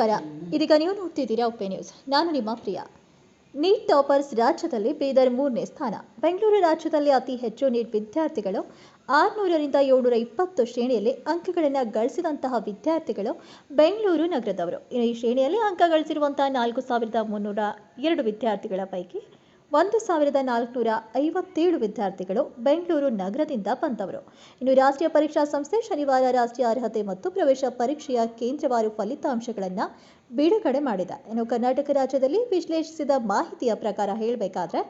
ನಮಸ್ಕಾರ. ಇದೀಗ ನೀವು ನೋಡ್ತಿದ್ದೀರಾ ಉಪ್ಪೆ ನ್ಯೂಸ್. ನಾನು ನಿಮ್ಮ ಪ್ರಿಯಾ. ನೀಟ್ ಟಾಪರ್ಸ್ ರಾಜ್ಯದಲ್ಲಿ ಬೀದರ್ 3ನೇ ಸ್ಥಾನ. ಬೆಂಗಳೂರು ರಾಜ್ಯದಲ್ಲಿ ಅತಿ ಹೆಚ್ಚು ನೀಟ್ ವಿದ್ಯಾರ್ಥಿಗಳು 600ರಿಂದ 720 ಶ್ರೇಣಿಯಲ್ಲಿ ಅಂಕಗಳನ್ನು ಗಳಿಸಿದಂತಹ ವಿದ್ಯಾರ್ಥಿಗಳು ಬೆಂಗಳೂರು ನಗರದವರು. ಈ ಶ್ರೇಣಿಯಲ್ಲಿ ಅಂಕ ಗಳಿಸಿರುವಂತಹ 4302 ವಿದ್ಯಾರ್ಥಿಗಳ ಪೈಕಿ 1457 ವಿದ್ಯಾರ್ಥಿಗಳು ಬೆಂಗಳೂರು ನಗರದಿಂದ ಬಂದವರು. ಇನ್ನು ರಾಷ್ಟ್ರೀಯ ಪರೀಕ್ಷಾ ಸಂಸ್ಥೆ ಶನಿವಾರ ರಾಷ್ಟ್ರೀಯ ಅರ್ಹತೆ ಮತ್ತು ಪ್ರವೇಶ ಪರೀಕ್ಷೆಯ ಕೇಂದ್ರವಾರು ಫಲಿತಾಂಶಗಳನ್ನು ಬಿಡುಗಡೆ ಮಾಡಿದೆ. ಇನ್ನು ಕರ್ನಾಟಕ ರಾಜ್ಯದಲ್ಲಿ ವಿಶ್ಲೇಷಿಸಿದ ಮಾಹಿತಿಯ ಪ್ರಕಾರ ಹೇಳಬೇಕಾದ್ರೆ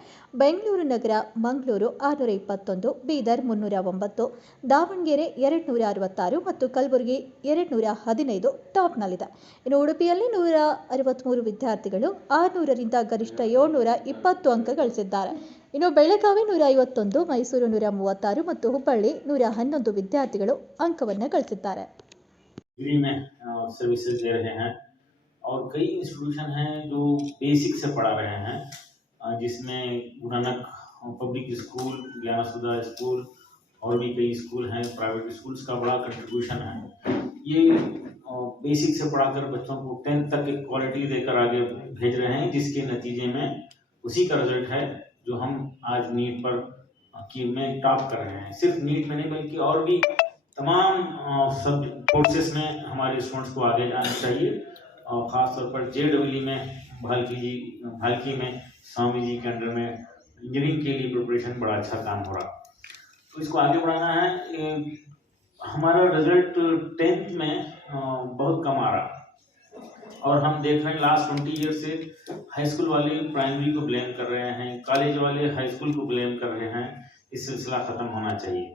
ಬೆಂಗಳೂರು ನಗರ, ಮಂಗಳೂರು 621, ಬೀದರ್ 309, ದಾವಣಗೆರೆ 266 ಮತ್ತು ಕಲಬುರಗಿ 215 ಟಾಪ್ನಲ್ಲಿದೆ. ಇನ್ನು ಉಡುಪಿಯಲ್ಲಿ 163 ವಿದ್ಯಾರ್ಥಿಗಳು 600ರಿಂದ ಗರಿಷ್ಠ 720 ಅಂಕ ಗಳಿಸಿದ್ದಾರೆ. ಇನ್ನು ಬೆಳಗಾವಿ 151, ಮೈಸೂರು 136 ಮತ್ತು ಹುಬ್ಬಳ್ಳಿ 111 ವಿದ್ಯಾರ್ಥಿಗಳು अंकವನ್ನು ಗಳಿಸಿದ್ದಾರೆ. और कई इंस्टीट्यूशन हैं जो बेसिक से पढ़ा रहे हैं, जिसमें Guru Nanak public school, Gyan Sudha school और भी कई स्कूल हैं, प्राइवेट स्कूल्स का बड़ा कंट्रीब्यूशन है। ये बेसिक से पढ़ाकर बच्चों को 10th तक एक क्वालिटी देकर आगे भेज रहे हैं, जिसके नतीजे में उसी का रिजल्ट है जो हम आज नीट पर में टॉप कर रहे हैं। सिर्फ नीट में नहीं बल्कि और भी तमाम सब कोर्सेस में हमारे स्टूडेंट्स को आगे जाना चाहिए। और ख़ास तौर पर JEE में भालकी में स्वामी जी के अंडर में इंजीनियरिंग के लिए प्रिपरेशन बड़ा अच्छा काम हो रहा, तो इसको आगे बढ़ाना है। हमारा रिजल्ट 10th में बहुत कम आ रहा और हम देख रहे हैं लास्ट 20 ईयर से हाई स्कूल वाले प्राइमरी को ब्लेम कर रहे हैं, कॉलेज वाले हाई स्कूल को ब्लेम कर रहे हैं। इस सिलसिला ख़त्म होना चाहिए।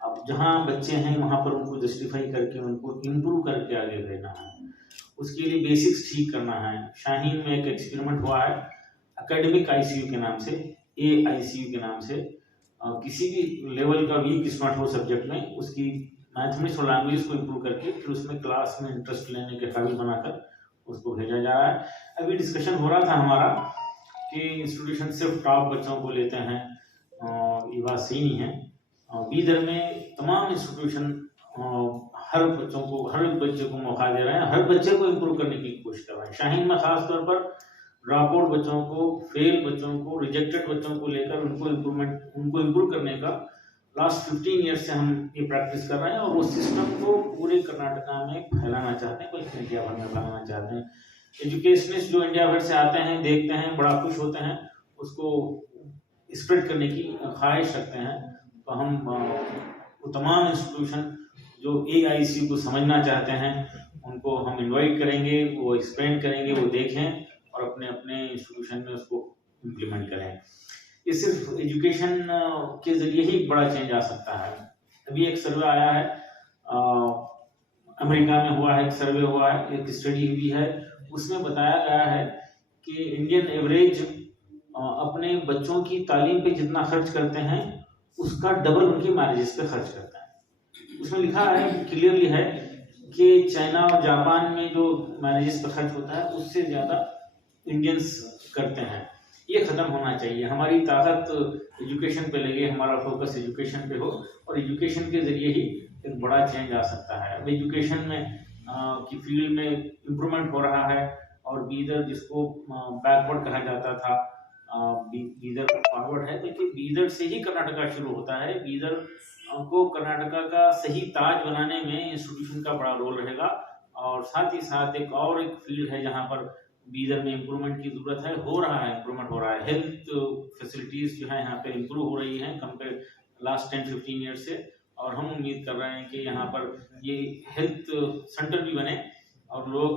अब जहाँ बच्चे हैं वहाँ पर उनको जस्टिफाई करके उनको इम्प्रूव करके आगे भेजना है। उसके लिए बेसिक्स ठीक करना है। शाहीन में एक एक्सपेरिमेंट हुआ है एकेडमिक ICU के नाम से, AICU के नाम से। किसी भी लेवल का वीक स्टूडेंट हो सब्जेक्ट में, उसकी मैथमेटिक्स और लैंग्वेज को इम्प्रूव करके फिर उसमें क्लास में इंटरेस्ट लेने के काबिल बनाकर उसको भेजा जा रहा है। अभी डिस्कशन हो रहा था हमारा कि इंस्टीट्यूशन सिर्फ टॉप बच्चों को लेते हैं, ये बात सही नहीं है। बीदर में तमाम इंस्टीट्यूशन हर एक बच्चे को मौका दे रहे हैं, हर बच्चे को इम्प्रूव करने की कोशिश कर रहे हैं। शाहीन में खास तौर पर ड्रॉप आउट बच्चों को, फेल बच्चों को, रिजेक्टेड बच्चों को लेकर उनको इम्प्रूव करने का लास्ट 15 ईयर्स से हम ये प्रैक्टिस कर रहे हैं और उस सिस्टम को पूरे कर्नाटका में फैलाना चाहते हैं, बल्कि इंडिया भर में फैलाना चाहते हैं। एजुकेशनिस्ट जो इंडिया भर से आते हैं, देखते हैं, बड़ा खुश होते हैं, उसको स्प्रेड करने की ख्वाहिश रखते हैं। तो हम तमाम इंस्टीट्यूशन जो AICU को समझना चाहते हैं उनको हम इनवाइट करेंगे, वो एक्सप्लेन करेंगे, वो देखें और अपने अपने इंस्टीट्यूशन में उसको इम्प्लीमेंट करें। ये सिर्फ एजुकेशन के जरिए ही बड़ा चेंज आ सकता है। अभी एक सर्वे आया है, अमेरिका में हुआ है, एक सर्वे हुआ है, एक स्टडी हुई है, उसमें बताया गया है कि इंडियन एवरेज अपने बच्चों की तालीम पे जितना खर्च करते हैं उसका डबल उनकी मैरिजेस पे खर्च करता है। उसमें लिखा है, क्लियरली है कि चाइना और जापान में जो मैरिजेस पे खर्च होता है उससे ज़्यादा इंडियंस करते हैं। ये ख़त्म होना चाहिए। हमारी ताकत एजुकेशन पे लगे, हमारा फोकस एजुकेशन पे हो और एजुकेशन के ज़रिए ही एक बड़ा चेंज आ सकता है। अब एजुकेशन में की फील्ड में इम्प्रूवमेंट हो रहा है और बीदर जिसको बैकवर्ड कहा जाता था, बीदर फॉरवर्ड है, क्योंकि बीदर से ही कर्नाटका शुरू होता है। बीदर को कर्नाटका का सही ताज बनाने में इंस्टीट्यूशन का बड़ा रोल रहेगा। और साथ ही साथ एक फील्ड है जहाँ पर बीदर में इम्प्रूवमेंट की ज़रूरत है, हो रहा है, इम्प्रूवमेंट हो रहा है। हेल्थ फैसिलिटीज़ जो है यहाँ पे इम्प्रूव हो रही हैं कंपेयर लास्ट 10-15 ईयर से, और हम उम्मीद कर रहे हैं कि यहाँ पर ये हेल्थ सेंटर भी बने और लोग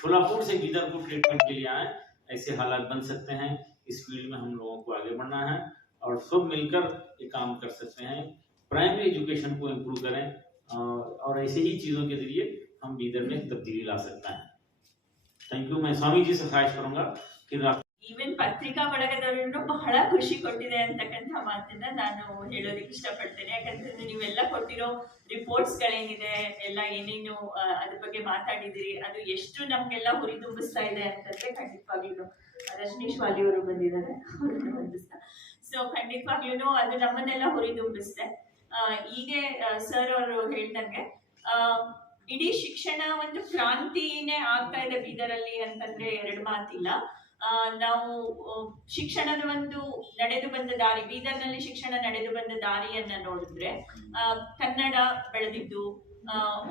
शोलापुर से बीदर को ट्रीटमेंट के लिए आएँ। ऐसे हालात बन सकते हैं। इस फील्ड में हम लोगों को आगे बढ़ना है और सब मिलकर ये काम कर सकते हैं। प्राइमरी एजुकेशन को इम्प्रूव करें और ऐसे ही चीज़ों के जरिए हम बीदर में तब्दीली ला सकते हैं। Thank you. मैं स्वामी जी से ख्वाहिश करूँगा कि ಈವನ್ ಪತ್ರಿಕಾ ಬಳಗದವರನ್ನು ಬಹಳ ಖುಷಿ ಕೊಟ್ಟಿದೆ ಅಂತಕ್ಕಂಥ ಮಾತನ್ನ ನಾನು ಹೇಳೋದಕ್ಕೆ ಇಷ್ಟಪಡ್ತೇನೆ. ಯಾಕಂತಂದ್ರೆ ನೀವೆಲ್ಲ ಕೊಟ್ಟಿರೋ ರಿಪೋರ್ಟ್ಸ್ಗಳೇನಿದೆ, ಎಲ್ಲ ಏನೇನು ಅದ್ರ ಬಗ್ಗೆ ಮಾತಾಡಿದಿರಿ, ಅದು ಎಷ್ಟು ನಮ್ಗೆಲ್ಲ ಹುರಿದುಂಬಿಸ್ತಾ ಇದೆ ಅಂತಂದ್ರೆ ಖಂಡಿತವಾಗ್ಲೂ ರಜನೀಶ್ ವಾಲಿ ಅವರು ಬಂದಿದ್ದಾರೆ, ಅವ್ರನ್ನ ವಂದಿಸ್ತಾ. ಸೊ ಖಂಡಿತವಾಗ್ಲೂ ಅದು ನಮ್ಮನ್ನೆಲ್ಲ ಹುರಿದುಂಬಿಸ್ತೆ. ಹೀಗೆ ಸರ್ ಅವರು ಹೇಳ್ದಂಗೆ ಇಡೀ ಶಿಕ್ಷಣ ಒಂದು ಕ್ರಾಂತಿನೇ ಆಗ್ತಾ ಇದೆ ಬೀದರಲ್ಲಿ ಅಂತಂದ್ರೆ ಎರಡು ಮಾತಿಲ್ಲ. ನಾವು ಶಿಕ್ಷಣದ ಒಂದು ನಡೆದು ಬಂದ ದಾರಿ, ಬೀದರ್ನಲ್ಲಿ ಶಿಕ್ಷಣ ನಡೆದು ಬಂದ ದಾರಿಯನ್ನ ನೋಡಿದ್ರೆ ಕನ್ನಡ ಬೆಳೆದಿದ್ದು,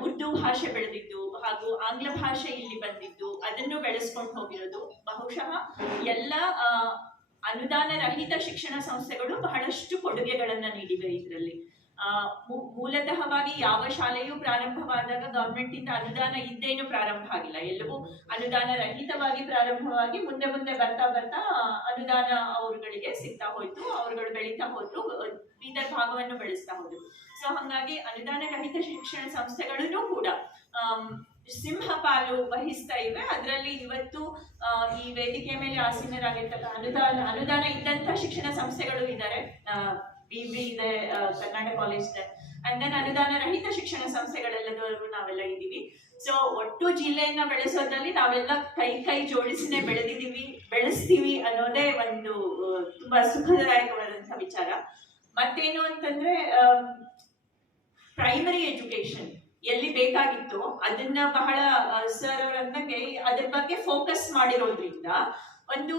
ಉರ್ದು ಭಾಷೆ ಬೆಳೆದಿದ್ದು ಹಾಗೂ ಆಂಗ್ಲ ಭಾಷೆ ಇಲ್ಲಿ ಬಂದಿದ್ದು, ಅದನ್ನು ಬೆಳೆಸ್ಕೊಂಡು ಹೋಗಿರೋದು. ಬಹುಶಃ ಎಲ್ಲ ಅನುದಾನ ರಹಿತ ಶಿಕ್ಷಣ ಸಂಸ್ಥೆಗಳು ಬಹಳಷ್ಟು ಕೊಡುಗೆಗಳನ್ನ ನೀಡಿವೆ ಇದರಲ್ಲಿ. ಮೂಲತಃವಾಗಿ ಯಾವ ಶಾಲೆಯೂ ಪ್ರಾರಂಭವಾದಾಗ ಗವರ್ಮೆಂಟ್ ಇಂದ ಅನುದಾನ ಇದ್ದೇನು ಪ್ರಾರಂಭ ಆಗಿಲ್ಲ, ಎಲ್ಲವೂ ಅನುದಾನ ರಹಿತವಾಗಿ ಪ್ರಾರಂಭವಾಗಿ ಮುಂದೆ ಮುಂದೆ ಬರ್ತಾ ಬರ್ತಾ ಅನುದಾನ ಅವರುಗಳಿಗೆ ಸಿಗ್ತಾ ಹೋಯ್ತು, ಅವರುಗಳು ಬೆಳೀತಾ ಹೋದ್ರು, ಬೀದರ್ ಭಾಗವನ್ನು ಬೆಳೆಸ್ತಾ ಹೋದ್ರು. ಸೊ ಹಾಗಾಗಿ ಅನುದಾನ ರಹಿತ ಶಿಕ್ಷಣ ಸಂಸ್ಥೆಗಳೂ ಕೂಡ ಸಿಂಹಪಾಲು ವಹಿಸ್ತಾ ಇವೆ. ಅದರಲ್ಲಿ ಇವತ್ತು ಈ ವೇದಿಕೆಯ ಮೇಲೆ ಆಸೀನರಾಗಿರ್ತಕ್ಕ ಅನುದಾನ ಇದ್ದಂತ ಶಿಕ್ಷಣ ಸಂಸ್ಥೆಗಳು ಇದ್ದಾರೆ. BB ಇದೆ, ಕರ್ನಾಟಕ ಕಾಲೇಜ್ ಇದೆ, ಅಂಡ್ ದೆನ್ ಅನುದಾನ ರಹಿತ ಶಿಕ್ಷಣ ಸಂಸ್ಥೆಗಳೆಲ್ಲದವರೆಗೂ ನಾವೆಲ್ಲ ಇದ್ದೀವಿ. ಸೊ ಒಟ್ಟು ಜಿಲ್ಲೆಯನ್ನ ಬೆಳೆಸೋದ್ರಲ್ಲಿ ನಾವೆಲ್ಲ ಕೈ ಜೋಡಿಸಿನೇ ಬೆಳೆಸ್ತೀವಿ ಅನ್ನೋದೇ ಒಂದು ತುಂಬಾ ಸುಖದಾಯಕವಾದಂತಹ ವಿಚಾರ. ಮತ್ತೇನು ಅಂತಂದ್ರೆ ಪ್ರೈಮರಿ ಎಜುಕೇಶನ್ ಎಲ್ಲಿ ಬೇಕಾಗಿತ್ತು ಅದನ್ನ ಬಹಳ ಸರ್ ಅವರಂದಂಗೆ ಅದ್ರ ಬಗ್ಗೆ ಫೋಕಸ್ ಮಾಡಿರೋದ್ರಿಂದ ಒಂದು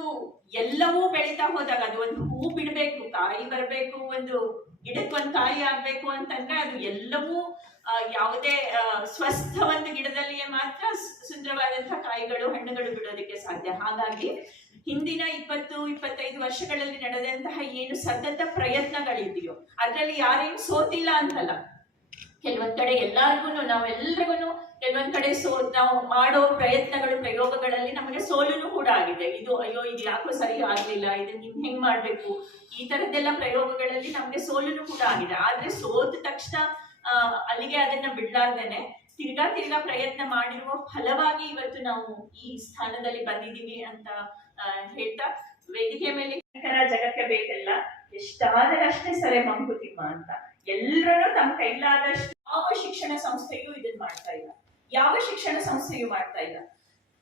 ಎಲ್ಲವೂ ಬೆಳೀತಾ ಹೋದಾಗ ಅದು ಒಂದು ಹೂ ಬಿಡ್ಬೇಕು, ಕಾಯಿ ಬರಬೇಕು, ಒಂದು ಗಿಡಕ್ಕೆ ಒಂದು ಕಾಯಿ ಆಗ್ಬೇಕು ಅಂತಂದ್ರೆ ಅದು ಎಲ್ಲವೂ ಯಾವುದೇ ಸ್ವಸ್ಥ ಒಂದು ಗಿಡದಲ್ಲಿಯೇ ಮಾತ್ರ ಸುಂದರವಾದಂತಹ ಕಾಯಿಗಳು ಹಣ್ಣುಗಳು ಬಿಡೋದಕ್ಕೆ ಸಾಧ್ಯ. ಹಾಗಾಗಿ ಹಿಂದಿನ 20-25 ವರ್ಷಗಳಲ್ಲಿ ನಡೆದಂತಹ ಏನು ಸತತ ಪ್ರಯತ್ನಗಳಿದೆಯೋ ಅದರಲ್ಲಿ ಯಾರೇನು ಸೋತಿಲ್ಲ ಅಂತಲ್ಲ. ಕೆಲವೊಂದ್ ಕಡೆ ನಾವೆಲ್ಲರಿಗೂ ಕೆಲವೊಂದ್ ಕಡೆ ನಾವು ಮಾಡೋ ಪ್ರಯೋಗಗಳಲ್ಲಿ ನಮಗೆ ಸೋಲುನು ಕೂಡ ಆಗಿದೆ. ಇದು ಯಾಕೋ ಸರಿ ಆಗ್ಲಿಲ್ಲ, ಇದನ್ನ ಹೆಂಗ್ ಮಾಡ್ಬೇಕು, ಈ ತರದ್ದೆಲ್ಲ ಪ್ರಯೋಗಗಳಲ್ಲಿ ನಮ್ಗೆ ಸೋಲುನು ಕೂಡ ಆಗಿದೆ. ಆದ್ರೆ ಸೋತ ತಕ್ಷಣ ಅಲ್ಲಿಗೆ ಅದನ್ನ ಬಿಡ್ಲಾರ್ದೇನೆ ತಿರ್ಗಾ ಪ್ರಯತ್ನ ಮಾಡಿರುವ ಫಲವಾಗಿ ಇವತ್ತು ನಾವು ಈ ಸ್ಥಾನದಲ್ಲಿ ಬಂದಿದ್ದೀವಿ ಅಂತ ಹೇಳ್ತಾ, ವೇದಿಕೆ ಮೇಲೆ ಜಗಕ್ಕೆ ಬೇಕಲ್ಲ, ಎಷ್ಟಾದರಷ್ಟೇ ಸರೆ ಮಂಕುತಿಮ್ಮ ಅಂತ ಎಲ್ಲರೂ ತಮ್ಮ ಕೈಲಾದಷ್ಟು ಯಾವ ಶಿಕ್ಷಣ ಸಂಸ್ಥೆಯೂ ಇದನ್ನ ಮಾಡ್ತಾ ಇಲ್ಲ, ಯಾವ ಶಿಕ್ಷಣ ಸಂಸ್ಥೆಯೂ ಮಾಡ್ತಾ ಇಲ್ಲ.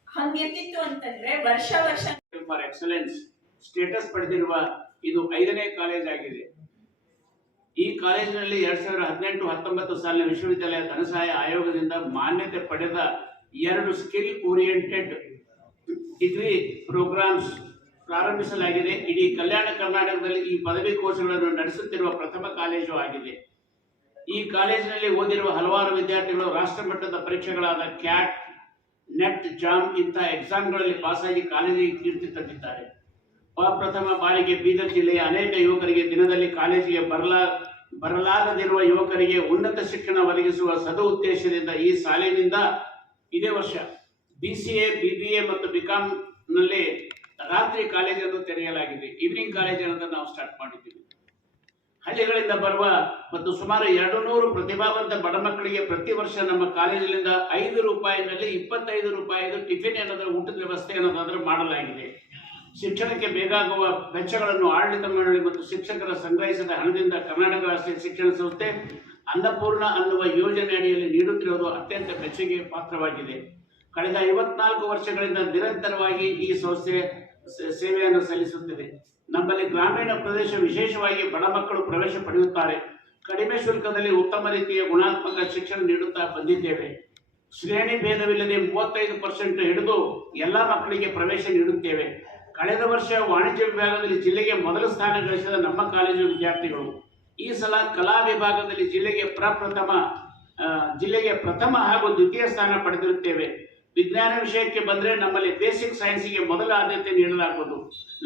ಹಂಗೆತ್ತಿತ್ತು ಅಂತಂದ್ರೆ ವರ್ಷ ಫಾರ್ ಎಕ್ಸಲೆನ್ಸ್ ಸ್ಟೇಟಸ್ ಪಡೆದಿರುವ ಇದು 5ನೇ ಕಾಲೇಜ್ ಆಗಿದೆ. ಈ ಕಾಲೇಜಿನಲ್ಲಿ 2018-19 ಸಾಲಿನ ವಿಶ್ವವಿದ್ಯಾಲಯ ಧನಸಹಾಯ ಆಯೋಗದಿಂದ ಮಾನ್ಯತೆ ಪಡೆದ 2 ಸ್ಕಿಲ್ ಓರಿಯೆಂಟೆಡ್ ಡಿಗ್ರಿ ಪ್ರೋಗ್ರಾಮ್ಸ್ ಪ್ರಾರಂಭಿಸಲಾಗಿದೆ. ಇಡೀ ಕಲ್ಯಾಣ ಕರ್ನಾಟಕದಲ್ಲಿ ಈ ಪದವಿ ಕೋರ್ಸ್ಗಳನ್ನು ನಡೆಸುತ್ತಿರುವ ಪ್ರಥಮ ಕಾಲೇಜು ಆಗಿದೆ. ಈ ಕಾಲೇಜಿನಲ್ಲಿ ಓದಿರುವ ಹಲವಾರು ವಿದ್ಯಾರ್ಥಿಗಳು ರಾಷ್ಟ್ರ ಮಟ್ಟದ ಪರೀಕ್ಷೆಗಳಾದ ಕ್ಯಾಟ್, ನೆಟ್, ಜಾಮ್ ಇಂಥ ಎಕ್ಸಾಮ್ಗಳಲ್ಲಿ ಪಾಸಾಗಿ ಕಾಲೇಜಿಗೆ ಕೀರ್ತಿ ತಂದಿದ್ದಾರೆ. ಪ್ರಥಮ ಬಾರಿಗೆ ಬೀದರ್ ಜಿಲ್ಲೆಯ ಅನೇಕ ಯುವಕರಿಗೆ ದಿನದಲ್ಲಿ ಕಾಲೇಜಿಗೆ ಬರಲಾಗದಿರುವ ಯುವಕರಿಗೆ ಉನ್ನತ ಶಿಕ್ಷಣ ಒದಗಿಸುವ ಸದು ಉದ್ದೇಶದಿಂದ ಈ ಸಾಲಿನಿಂದ ಇದೇ ವರ್ಷ BCA, BBA ಮತ್ತು BCom ನಲ್ಲಿ ರಾತ್ರಿ ಕಾಲೇಜನ್ನು ತೆರೆಯಲಾಗಿದೆ. ಈವ್ನಿಂಗ್ ಕಾಲೇಜ್ ಅನ್ನೋದನ್ನು ನಾವು ಸ್ಟಾರ್ಟ್ ಮಾಡಿದ್ದೀವಿ. ಹಳ್ಳಿಗಳಿಂದ ಬರುವ ಮತ್ತು ಸುಮಾರು 200 ಪ್ರತಿಭಾವಂತ ಬಡ ಮಕ್ಕಳಿಗೆ ಪ್ರತಿ ವರ್ಷ ನಮ್ಮ ಕಾಲೇಜಿನಿಂದ 5 ರೂಪಾಯಿನಲ್ಲಿ 25 ರೂಪಾಯಿದು ಟಿಫಿನ್ ಅನ್ನೋದರ ಊಟದ ವ್ಯವಸ್ಥೆ ಅನ್ನೋದಾದ್ರೂ ಮಾಡಲಾಗಿದೆ. ಶಿಕ್ಷಣಕ್ಕೆ ಬೇಕಾಗುವ ವೆಚ್ಚಗಳನ್ನು ಆಡಳಿತ ಮಂಡಳಿ ಮತ್ತು ಶಿಕ್ಷಕರ ಸಂಗ್ರಹಿಸಿದ ಹಣದಿಂದ ಕರ್ನಾಟಕ ರಾಷ್ಟ್ರೀಯ ಶಿಕ್ಷಣ ಸಂಸ್ಥೆ ಅನ್ನಪೂರ್ಣ ಅನ್ನುವ ಯೋಜನೆ ಅಡಿಯಲ್ಲಿ ನೀಡುತ್ತಿರುವುದು ಅತ್ಯಂತ ಮೆಚ್ಚುಗೆ ಪಾತ್ರವಾಗಿದೆ. ಕಳೆದ 54 ವರ್ಷಗಳಿಂದ ನಿರಂತರವಾಗಿ ಈ ಸಂಸ್ಥೆ ಸೇವೆಯನ್ನು ಸಲ್ಲಿಸುತ್ತಿದೆ. ನಮ್ಮಲ್ಲಿ ಗ್ರಾಮೀಣ ಪ್ರದೇಶ ವಿಶೇಷವಾಗಿ ಬಡ ಮಕ್ಕಳು ಪ್ರವೇಶ ಪಡೆಯುತ್ತಾರೆ. ಕಡಿಮೆ ಶುಲ್ಕದಲ್ಲಿ ಉತ್ತಮ ರೀತಿಯ ಗುಣಾತ್ಮಕ ಶಿಕ್ಷಣ ನೀಡುತ್ತಾ ಬಂದಿದ್ದೇವೆ. ಶ್ರೇಣಿ ಭೇದವಿಲ್ಲದೆ 35% ಹಿಡಿದು ಎಲ್ಲ ಮಕ್ಕಳಿಗೆ ಪ್ರವೇಶ ನೀಡುತ್ತೇವೆ. ಕಳೆದ ವರ್ಷ ವಾಣಿಜ್ಯ ವಿಭಾಗದಲ್ಲಿ ಜಿಲ್ಲೆಗೆ ಮೊದಲ ಸ್ಥಾನ ಗಳಿಸಿದ ನಮ್ಮ ಕಾಲೇಜು ವಿದ್ಯಾರ್ಥಿಗಳು ಈ ಸಲ ಕಲಾ ವಿಭಾಗದಲ್ಲಿ ಜಿಲ್ಲೆಗೆ ಪ್ರಥಮ ಹಾಗೂ ದ್ವಿತೀಯ ಸ್ಥಾನ ಪಡೆದಿರುತ್ತೇವೆ. ವಿಜ್ಞಾನ ವಿಷಯಕ್ಕೆ ಬಂದರೆ ನಮ್ಮಲ್ಲಿ ಬೇಸಿಕ್ ಸೈನ್ಸ್ಗೆ ಮೊದಲ ಆದ್ಯತೆ ನೀಡಲಾಗುವುದು.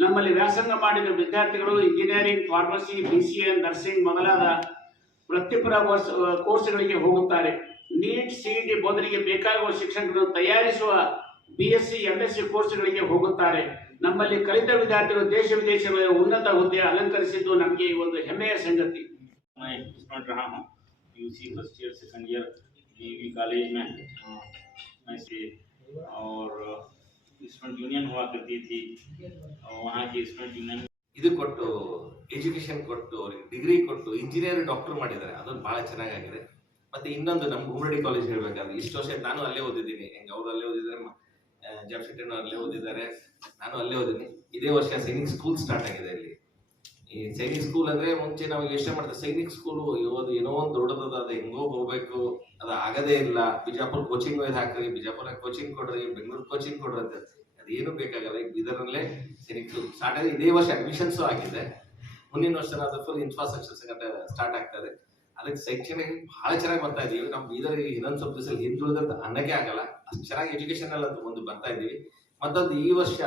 ನಮ್ಮಲ್ಲಿ ವ್ಯಾಸಂಗ ಮಾಡಿದ ವಿದ್ಯಾರ್ಥಿಗಳು ಇಂಜಿನಿಯರಿಂಗ್, ಫಾರ್ಮಸಿ, BCA, ನರ್ಸಿಂಗ್ ಮೊದಲಾದ ವೃತ್ತಿಪರ ಕೋರ್ಸ್ಗಳಿಗೆ ಹೋಗುತ್ತಾರೆ. ನೀಟ್, CET ಬೋಧನೆಗೆ ಬೇಕಾಗುವ ಶಿಕ್ಷಕರನ್ನು ತಯಾರಿಸುವ BSc, MSc ಕೋರ್ಸ್ಗಳಿಗೆ ಹೋಗುತ್ತಾರೆ. ನಮ್ಮಲ್ಲಿ ಕಲಿತ ವಿದ್ಯಾರ್ಥಿಗಳು ದೇಶ ವಿದೇಶಗಳ ಉನ್ನತ ಹುದ್ದೆ ಅಲಂಕರಿಸಿದ್ದು ನಮಗೆ ಒಂದು ಹೆಮ್ಮೆಯ ಸಂಗತಿ. UC first year second year BB college में मैं से और स्टूडेंट यूनियन हुआ करती थी और वहाँ की स्टूडेंट यूनियन ಇದು ಕೊಟ್ಟು ಎಜುಕೇಶನ್ ಕೊಟ್ಟು ಡಿಗ್ರಿ ಕೊಟ್ಟು ಇಂಜಿನಿಯರ್ ಡಾಕ್ಟರ್ ಮಾಡಿದ್ದಾರೆ. ಅದೊಂದು ಭಾಳ ಚೆನ್ನಾಗಿದೆ. ಮತ್ತೆ ಇನ್ನೊಂದು ನಮ್ಮ ಗುಮ್ಮಡಿ ಕಾಲೇಜ್ ಹೇಳ್ಬೇಕಾದ್ರೆ ಇಷ್ಟು ವರ್ಷ ನಾನು ಅಲ್ಲೇ ಓದಿದ್ದೀನಿ. ಅವರು ಅಲ್ಲೇ ಓದಿದ್ದಾರೆ, ಜಾಮ್ಶೆಟ್ಟಿ ಅಲ್ಲೇ ಓದಿದ್ದಾರೆ, ನಾನು ಅಲ್ಲೇ ಓದಿದ್ದೀನಿ. ಇದೇ ವರ್ಷ ಸೈನಿಕ್ ಸ್ಕೂಲ್ ಸ್ಟಾರ್ಟ್ ಆಗಿದೆ ಇಲ್ಲಿ. ಈ ಸೈನಿಕ್ ಸ್ಕೂಲ್ ಅಂದ್ರೆ ಮುಂಚೆ ನಾವು ಯೋಚನೆ ಮಾಡ್ತೀವಿ ಸೈನಿಕ್ ಸ್ಕೂಲು ಇವತ್ತು ಏನೋ ಒಂದು ದೊಡ್ಡದದ ಅದು ಹೆಂಗೋ ಹೋಗ್ಬೇಕು, ಅದು ಆಗದೇ ಇಲ್ಲ. ಬಿಜಾಪುರ ಕೋಚಿಂಗ್ ಒಯ್ದು ಹಾಕ್ರಿ, ಬಿಜಾಪುರ ಕೋಚಿಂಗ್ ಕೊಡ್ರಿ, ಬೆಂಗಳೂರು ಕೋಚಿಂಗ್ ಕೊಡ್ರಿ ಅಂತ. ಅದೇನು ಬೇಕಾಗಲ್ಲ. ಈಗ ಬೀದರ್ನಲ್ಲೇ ಸೈನಿಕ್ ಸ್ಟಾರ್ಟ್ ಆಗಿದೆ. ಇದೇ ವರ್ಷ ಅಡ್ಮಿಷನ್ಸು ಆಗಿದೆ. ಮುಂದಿನ ವರ್ಷ ಅದು ಫುಲ್ ಇನ್ಫ್ರಾಸ್ಟ್ರಕ್ಚರ್ಸ್ ಸ್ಟಾರ್ಟ್ ಆಗ್ತದೆ. ಅದಕ್ಕೆ ಶೈಕ್ಷಣಿಕ ಬಹಳ ಚೆನ್ನಾಗಿ ಬರ್ತಾ ಇದೀವಿ. ನಮ್ಮ ಬೀದರ್ ಇನ್ನೊಂದು ಸ್ವಲ್ಪ ದಿವಸ ಹಿಂದುಳಿದಂತ ಅನ್ನಕ್ಕೆ ಆಗಲ್ಲ, ಅಷ್ಟು ಚೆನ್ನಾಗಿ ಎಜುಕೇಶನ್ ಎಲ್ಲ ಮುಂದೆ ಬರ್ತಾ ಇದೀವಿ. ಮತ್ತೊಂದು ಈ ವರ್ಷ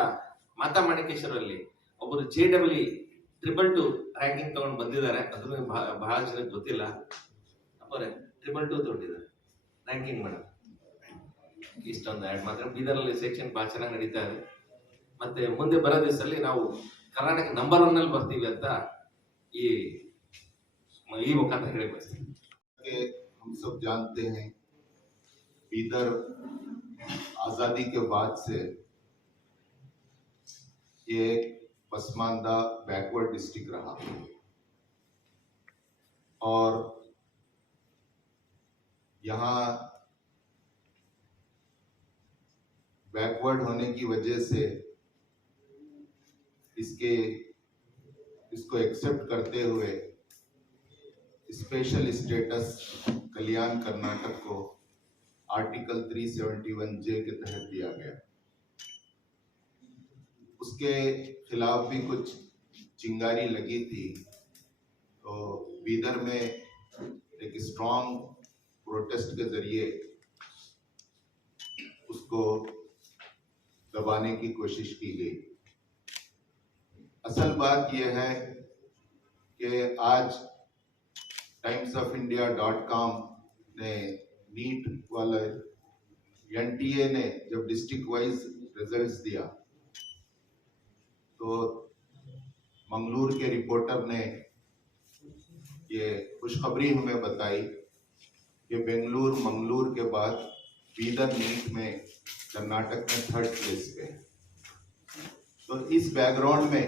ಮಾತಾ ಮಾಣಿಕೇಶ್ವರಲ್ಲಿ ಒಬ್ಬರು JEE 222 ರ್ಯಾಂಕಿಂಗ್ ತಗೊಂಡು ಬಂದಿದ್ದಾರೆ. ಅದನ್ನು ಬಹಳ ಜನಕ್ಕೆ ಗೊತ್ತಿಲ್ಲ. ಅಪ್ಪರೇ 222 ತಗೊಂಡಿದ್ದಾರೆ ರ್ಯಾಂಕಿಂಗ್ ಮೇಡಮ್. ಇಷ್ಟೊಂದು ಆ್ಯಡ್ ಮಾತ್ರ ಬೀದರಲ್ಲಿ ಸೆಕ್ಷನ್ ಭಾಳ ಚೆನ್ನಾಗಿ ನಡೀತಾ ಇದೆ. ಮತ್ತೆ ಮುಂದೆ ಬರೋ ದಿವಸದಲ್ಲಿ ನಾವು ಕರ್ನಾಟಕ ನಂಬರ್ 1 ಅಲ್ಲಿ ಬರ್ತೀವಿ ಅಂತ ಈ ಮುಖಾಂತರ ಹೇಳಿ ಬಯಸ್ತೀನಿ. हम सब जानते हैं बीदर आजादी के बाद से ये पसमानदा बैकवर्ड डिस्ट्रिक्ट रहा और यहाँ बैकवर्ड होने की वजह से इसको एक्सेप्ट करते हुए स्पेशल स्टेटस कल्याण कर्नाटक को आर्टिकल 371J के तहत दिया गया। उसके खिलाफ भी कुछ चिंगारी लगी थी, तो बीदर में एक स्ट्रॉन्ग प्रोटेस्ट के जरिए उसको दबाने की कोशिश की गई। असल बात यह है कि आज timesofIndia.com ने नीट वाले NTA ने जब डिस्ट्रिक्ट वाइज रिजल्ट्स दिया तो मंगलूर के रिपोर्टर ने ये खुशखबरी हमें बताई कि बेंगलुरु मंगलूर के बाद बीदर नीट में कर्नाटक में 3rd प्लेस पे। तो इस बैकग्राउंड में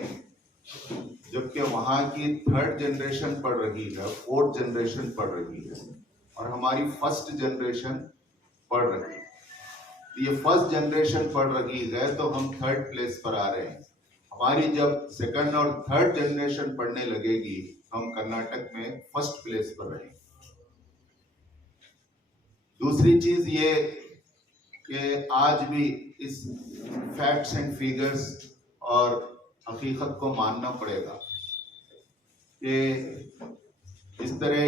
जबकि वहाँ की 3rd जनरेशन पढ़ रही है, 4th जनरेशन पढ़ रही है और हमारी 1st जनरेशन पढ़ रही है। ये 1st जनरेशन पढ़ रही है तो हम 3rd प्लेस पर आ रहे हैं। हमारी जब 2nd और 3rd जनरेशन पढ़ने लगेगी हम कर्नाटक में 1st प्लेस पर रहेंगे। दूसरी चीज ये कि आज भी इस फैक्ट्स एंड फिगर्स और हकीकत को मानना पड़ेगा कि इस तरह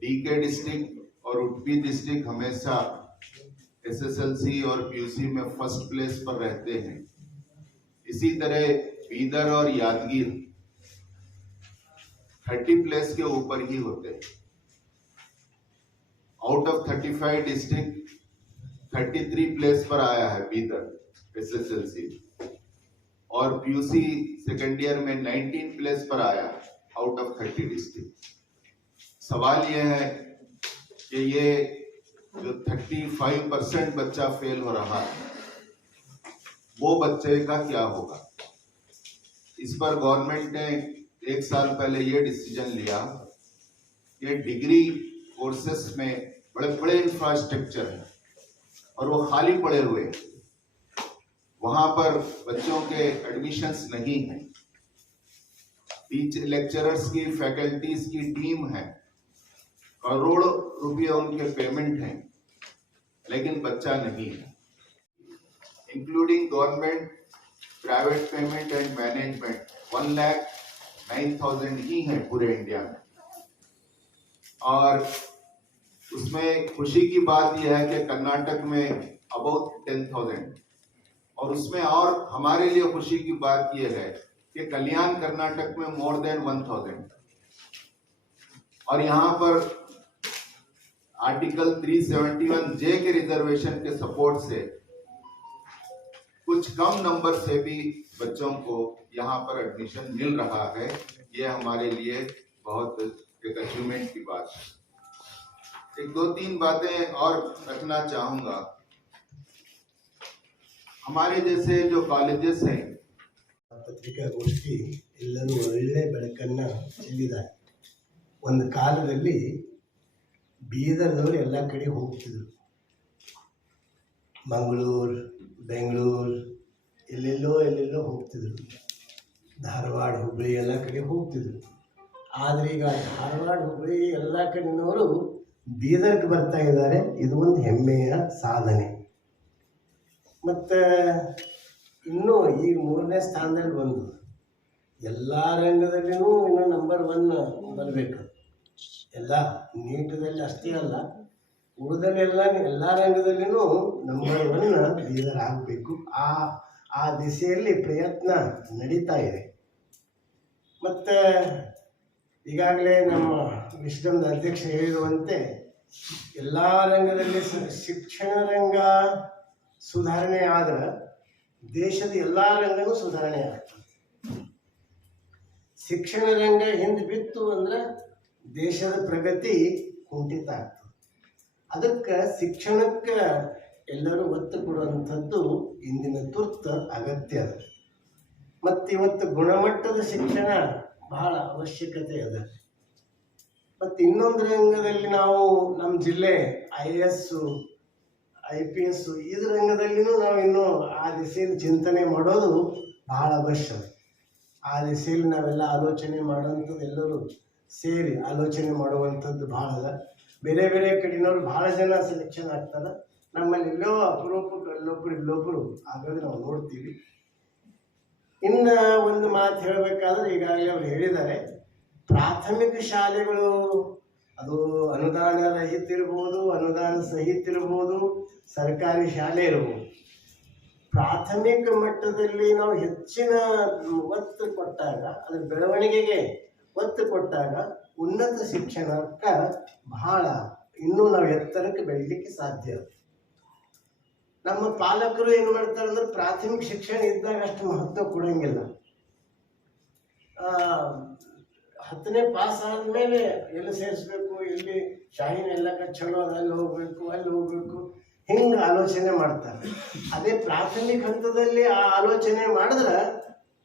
DK डिस्ट्रिक्ट और उडुपी डिस्ट्रिक्ट हमेशा SSLC और PUC में 1st प्लेस पर रहते हैं। इसी तरह बीदर और यादगीर 30 प्लेस के ऊपर ही होते हैं। आउट ऑफ 35 डिस्ट्रिक्ट 33 प्लेस पर आया है बीदर SSLC और PUC सेकेंड ईयर में 19 प्लेस पर आया आउट ऑफ 30 डिस्ट्रिक्ट। सवाल यह है कि ये जो 35% बच्चा फेल हो रहा है वो बच्चे का क्या होगा। इस पर गवर्नमेंट ने 1 साल पहले ये डिसीजन लिया कि डिग्री कोर्सेस में बड़े बड़े इंफ्रास्ट्रक्चर है और वो खाली पड़े हुए हैं, वहां पर बच्चों के एडमिशन्स नहीं है। लेक्चरर्स की फैकल्टीज की टीम है, करोड़ों रुपये उनके पेमेंट हैं, लेकिन बच्चा नहीं है। Including government, private payment and management 1,09,000 ही है पूरे इंडिया में। और उसमें खुशी की बात यह है कि कर्नाटक में अबाउट 10,000 और उसमें और हमारे लिए खुशी की बात यह है कि कल्याण कर्नाटक में मोर देन 1,000 और यहाँ पर आर्टिकल 371J के रिजर्वेशन के सपोर्ट से कुछ कम नंबर से भी बच्चों को यहाँ पर एडमिशन मिल रहा है। ये हमारे लिए बहुत एक अचीवमेंट की बात है। 1-2-3 बातें और रखना चाहूंगा। हमारे जैसे जो कॉलेजेस हैं, ಪತ್ರಿಕಾಗೋಷ್ಠಿ ಎಲ್ಲರೂ ಒಳ್ಳೆ ಬೆಳಕನ್ನು ಚೆಲ್ಲಿದ್ದಾರೆ. ಒಂದು ಕಾಲದಲ್ಲಿ ಬೀದರ್ದವರು ಎಲ್ಲ ಕಡೆ ಹೋಗ್ತಿದ್ರು, ಮಂಗಳೂರು, ಬೆಂಗಳೂರು, ಎಲ್ಲೆಲ್ಲೋ ಹೋಗ್ತಿದ್ರು. ಧಾರವಾಡ ಹುಬ್ಬಳ್ಳಿ ಎಲ್ಲ ಕಡೆ ಹೋಗ್ತಿದ್ರು. ಆದರೆ ಈಗ ಧಾರವಾಡ ಹುಬ್ಬಳ್ಳಿ ಎಲ್ಲ ಕಡೆಯವರು ಬೀದರ್ಗೆ ಬರ್ತಾ ಇದ್ದಾರೆ. ಇದು ಒಂದು ಹೆಮ್ಮೆಯ ಸಾಧನೆ. ಮತ್ತು ಇನ್ನೂ ಈಗ 3ನೇ ಸ್ಥಾನದಲ್ಲಿ ಬಂದು ಎಲ್ಲ ರಂಗದಲ್ಲಿಯೂ ಇನ್ನೂ ನಂಬರ್ 1 ಬರಬೇಕು. ಎಲ್ಲ ನೀಟದಲ್ಲಿ ಅಷ್ಟೇ ಅಲ್ಲ, ಉಳಿದಲ್ಲೆಲ್ಲ ಎಲ್ಲ ರಂಗದಲ್ಲಿಯೂ ನಂಬರ್ 1 ಬೀದರ್ ಆಗಬೇಕು. ಆ ದಿಸೆಯಲ್ಲಿ ಪ್ರಯತ್ನ ನಡೀತಾ ಇದೆ. ಮತ್ತು ಈಗಾಗಲೇ ನಮ್ಮ ವಿಶ್ವದ ಅಧ್ಯಕ್ಷ ಹೇಳಿರುವಂತೆ ಎಲ್ಲ ರಂಗದಲ್ಲಿ ಶಿಕ್ಷಣ ರಂಗ ಸುಧಾರಣೆ ಆದ್ರೆ ದೇಶದ ಎಲ್ಲ ರಂಗನೂ ಸುಧಾರಣೆ ಆಗ್ತದೆ. ಶಿಕ್ಷಣ ರಂಗ ಹಿಂದೆ ಬಿತ್ತು ಅಂದ್ರೆ ದೇಶದ ಪ್ರಗತಿ ಕುಂಠಿತ ಆಗ್ತದೆ. ಅದಕ್ಕೆ ಶಿಕ್ಷಣಕ್ಕೆ ಎಲ್ಲರೂ ಒತ್ತು ಕೊಡುವಂಥದ್ದು ಇಂದಿನ ತುರ್ತು ಅಗತ್ಯ ಅದ. ಮತ್ತು ಇವತ್ತು ಗುಣಮಟ್ಟದ ಶಿಕ್ಷಣ ಬಹಳ ಅವಶ್ಯಕತೆ ಅದ. ಮತ್ತು ಇನ್ನೊಂದು ರಂಗದಲ್ಲಿ ನಾವು ನಮ್ಮ ಜಿಲ್ಲೆ IAS IPS ಇದ್ರ ರಂಗದಲ್ಲಿನೂ ನಾವು ಇನ್ನೂ ಆ ದಿಸೆಯಲ್ಲಿ ಚಿಂತನೆ ಮಾಡೋದು ಬಹಳ ಅವಶ್ಯ. ಆ ದಿಸೆಯಲ್ಲಿ ನಾವೆಲ್ಲ ಆಲೋಚನೆ ಮಾಡುವಂಥದ್ದು, ಎಲ್ಲರೂ ಸೇರಿ ಆಲೋಚನೆ ಮಾಡುವಂಥದ್ದು ಭಾಳ ಅದ. ಬೇರೆ ಬೇರೆ ಕಡೆಯವರು ಭಾಳ ಜನ ಸೆಲೆಕ್ಷನ್ ಆಗ್ತಾರೆ. ನಮ್ಮಲ್ಲಿ ಎಲ್ಲೋ ಅಪರೂಪಕ್ಕೆ ಇಲ್ಲೊಬ್ಬರು ಆಗಾಗ ನಾವು ನೋಡ್ತೀವಿ. ಇನ್ನು ಒಂದು ಮಾತು ಹೇಳಬೇಕಾದ್ರೆ ಈಗಾಗಲೇ ಅವ್ರು ಹೇಳಿದ್ದಾರೆ, ಪ್ರಾಥಮಿಕ ಶಾಲೆಗಳು ಅದು ಅನುದಾನ ರಹಿತ ಇರ್ಬೋದು, ಅನುದಾನ ಸಹಿತ ಇರ್ಬೋದು, ಸರ್ಕಾರಿ ಶಾಲೆ ಇರ್ಬೋದು. ಪ್ರಾಥಮಿಕ ಮಟ್ಟದಲ್ಲಿ ನಾವು ಹೆಚ್ಚಿನ ಒತ್ತು ಕೊಟ್ಟಾಗ, ಅದರ ಬೆಳವಣಿಗೆಗೆ ಒತ್ತು ಕೊಟ್ಟಾಗ ಉನ್ನತ ಶಿಕ್ಷಣಕ್ಕೆ ಬಹಳ ಇನ್ನೂ ನಾವು ಎತ್ತರಕ್ಕೆ ಬೆಳೀಲಿಕ್ಕೆ ಸಾಧ್ಯ. ನಮ್ಮ ಪಾಲಕರು ಏನು ಮಾಡ್ತಾರೆ ಅಂದ್ರೆ ಪ್ರಾಥಮಿಕ ಶಿಕ್ಷಣ ಇದ್ದಾಗ ಅಷ್ಟು ಮಹತ್ವ ಕೊಡೋಂಗಿಲ್ಲ. 10ನೇ ಪಾಸ್ ಆದಮೇಲೆ ಎಲ್ಲಿ ಸೇರಿಸ್ಬೇಕು, ಎಲ್ಲಿ ಶಾಹಿನ ಎಲ್ಲ ಚಲೋ ಅದ, ಅಲ್ಲಿ ಹೋಗ್ಬೇಕು ಹಿಂಗೆ ಆಲೋಚನೆ ಮಾಡ್ತಾರೆ. ಅದೇ ಪ್ರಾಥಮಿಕ ಹಂತದಲ್ಲಿ ಆ ಆಲೋಚನೆ ಮಾಡಿದ್ರೆ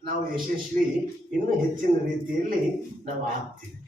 ನಾವು ಯಶಸ್ವಿ ಇನ್ನೂ ಹೆಚ್ಚಿನ ರೀತಿಯಲ್ಲಿ ನಾವು ಆಗ್ತೀವಿ.